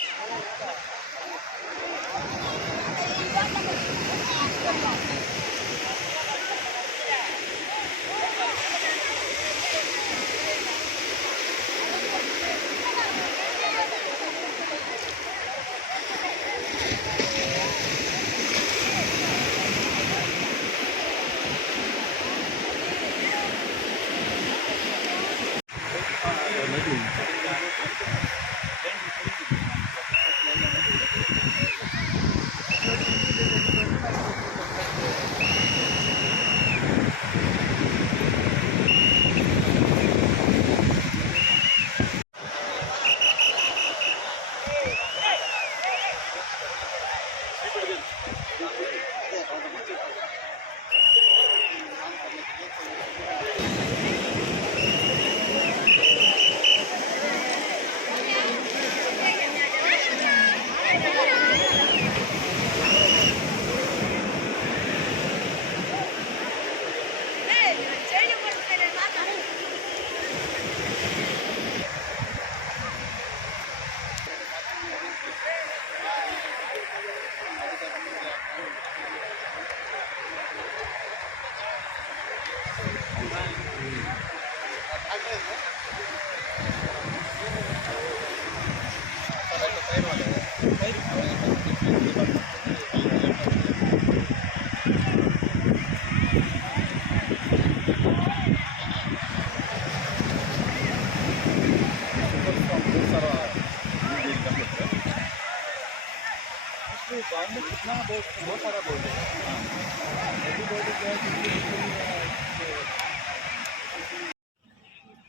Thank you.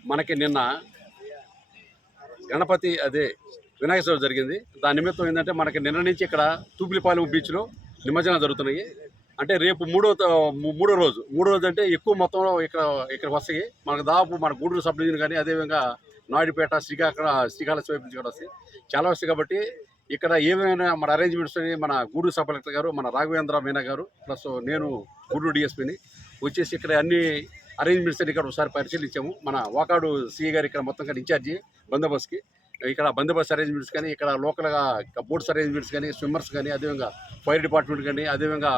మనకి నిన్న గణపతి అదే వినాయక చవితి జరిగింది. దాని నిమిత్తం ఏంటంటే మనకి నిన్న నుంచి ఇక్కడ తూపిలిపాలెం బీచ్లో నిమజ్జనం జరుగుతున్నాయి. అంటే రేపు మూడో మూ- మూడో రోజు. మూడో రోజు అంటే ఎక్కువ మొత్తంలో ఇక్కడ ఇక్కడ వస్తాయి. మనకు దాదాపు మన గూడూరు సబ్ డివిజన్ కానీ అదేవిధంగా నాయుడుపేట శ్రీకాకుళ శ్రీకాళహస్తి వైపు నుంచి కూడా వస్తాయి. చాలా వస్తాయి కాబట్టి ఇక్కడ ఏమైనా మన అరేంజ్మెంట్స్ మన గూడూరు సబ్ కలెక్టర్ గారు మన రాఘవేంద్ర మీనా గారు ప్లస్ నేను గూడూరు డిఎస్పీని వచ్చేసి ఇక్కడ అన్ని అరేంజ్మెంట్స్ అని ఇక్కడ ఒకసారి పరిశీలించాము. మన వాకాడు సిఐ గారు ఇక్కడ మొత్తం ఇక్కడ ఇన్ఛార్జి బందోబస్తుకి. ఇక్కడ బందోబస్తు అరేంజ్మెంట్స్ కానీ ఇక్కడ లోకల్గా బోట్స్ అరేంజ్మెంట్స్ కానీ స్విమ్మర్స్ కానీ అదేవిధంగా ఫైర్ డిపార్ట్మెంట్ కానీ అదేవిధంగా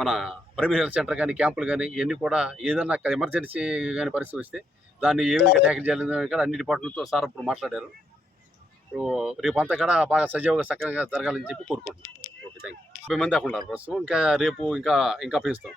మన ప్రైమరీ హెల్త్ సెంటర్ కానీ క్యాంపులు కానీ ఇవన్నీ కూడా ఏదైనా ఎమర్జెన్సీ కానీ పరిస్థితి వస్తే దాన్ని ఏ విధంగా ట్యాకిల్ చేయాలని కూడా అన్ని డిపార్ట్మెంట్తో సార్ ఇప్పుడు మాట్లాడారు. ఇప్పుడు రేపు అంతా కూడా బాగా సజీవంగా సక్రమంగా జరగాలని చెప్పి కోరుకుంటున్నాం. ఓకే థ్యాంక్ యూ ముప్పై మంది దాకా ఉన్నారు. ప్రస్తుతం ఇంకా రేపు ఇంకా ఇంకా పెంచుతాం.